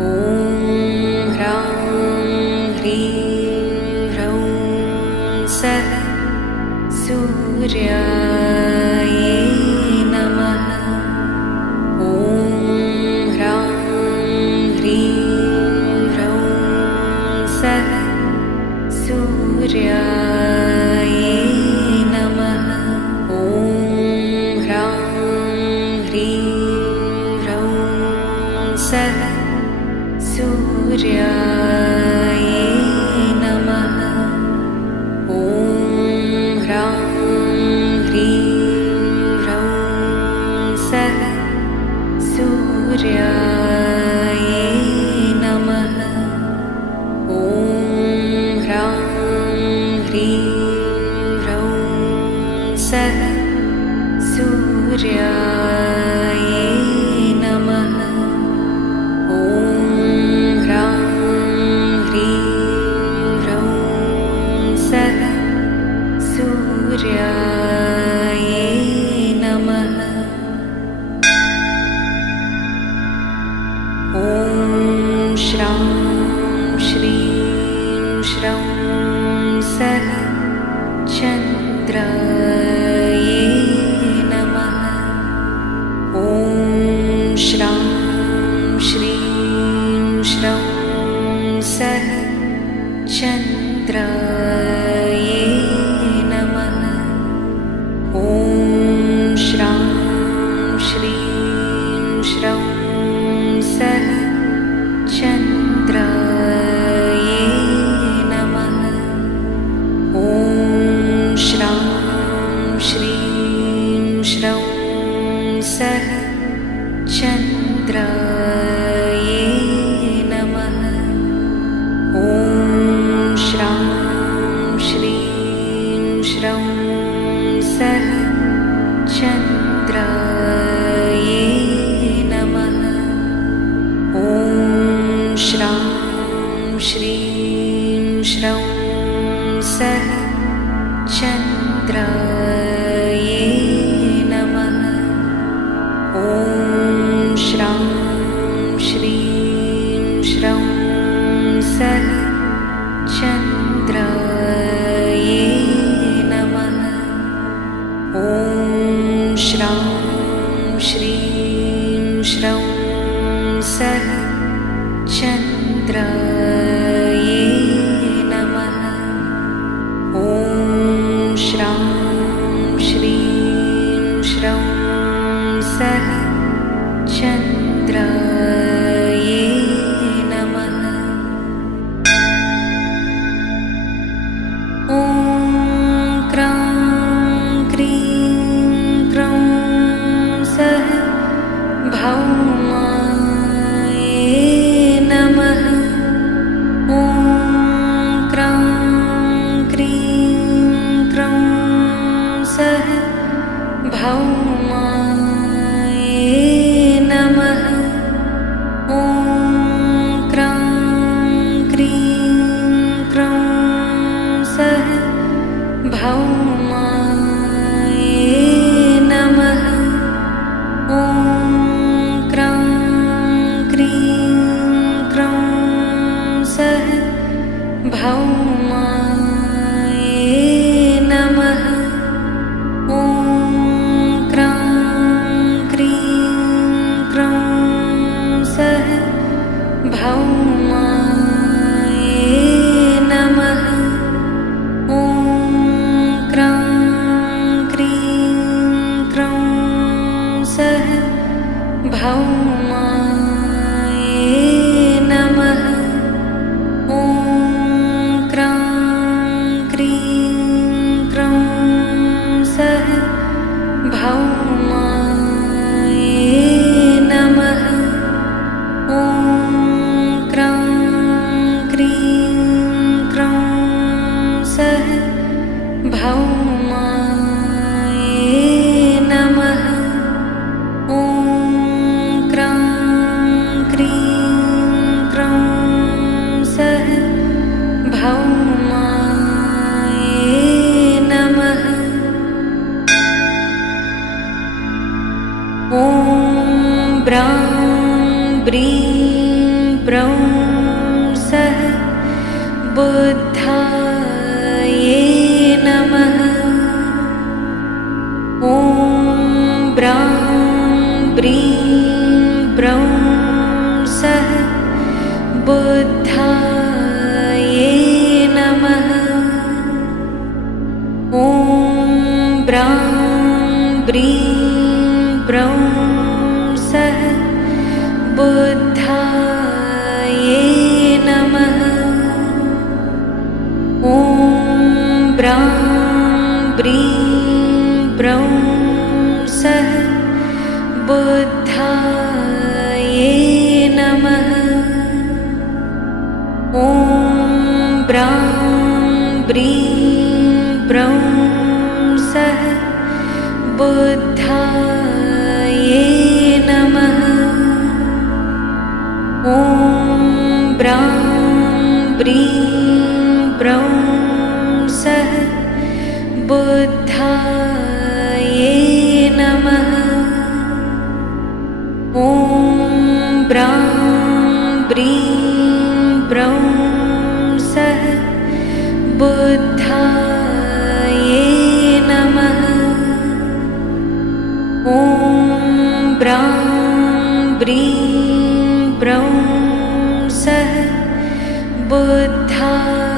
ॐ ह्रां ह्रीं ह्रौं सः सूर्याय नमः। ॐ ह्रां ह्रीं ह्रौं सः सूर्याय नमः। ॐ ह्रां ह्रीं ह्रौं सः सूर्याय नमः। ॐ ह्रां ह्रीं ह्रौं सः सूर्याय नमः। ॐ ह्रां ह्रीं ह्रौं सः सूर्याय नमः। ॐ ह्रां ह्रीं ह्रौं सः सूर्याय नमः। ॐ श्रां श्रीं श्रौं सः चन्द्राय नमः। ॐ श्रां श्रीं श्रौं सः चन्द्राय नमः। ॐ श्रां श्रीं श्रौं सः चन्द्राय नमः। ॐ श्रां श्रीं श्रौं सः चन्द्राय नमः। ॐ श्रां श्रीं श्रौं सः चन्द्राय नमः। ॐ श्रां श्रीं श्रौं सः चन्द्राय नमः। ॐ श्रां श्रीं श्रौं सः चन्द्राय नमः। ॐ श्रां श्रीं श्रौं सः चन्द्राय नमः। ॐ श्रां श्रीं श्रौं सः चन्द्राय नमः। ॐ क्रां क्रीं क्रौं सः भौमाय नमः। ॐ क्रां क्रीं क्रौं सः भौमाय नमः। ॐ क्रां क्रीं क्रौं सः भौमाय नमः। ॐ क्रां क्रीं क्रौं सः भौमाय नमः। ॐ क्रां क्रीं क्रौं सः भौमाय नमः। ॐ क्रां क्रीं क्रौं सः भौमाय नमः। ॐ क्रां क्रीं क्रौं सः भौमाय नमः। ॐ ब्रौं सः बुद्धाय नमः। ॐ ब्रां ब्रीं ब्रौं सः बुद्धाय नमः। ॐ ब्रां ब्रीं ब्रौं सः बुद्धाय नमः। ॐ ब्रां ब्रीं ब्रौं सः बुद्धाय नमः। ॐ ब्रां ब्रीं ब्रौं सः बुद्धाय नमः। ॐ ब्रां ब्रीं ब्रौं सः बुद्धाय नमः। ॐ ब्रां ब्रीं ब्रौं सः बुद्धाय नमः। ॐ ब्रां ब्रीं ब्रौं सः बुद्धाय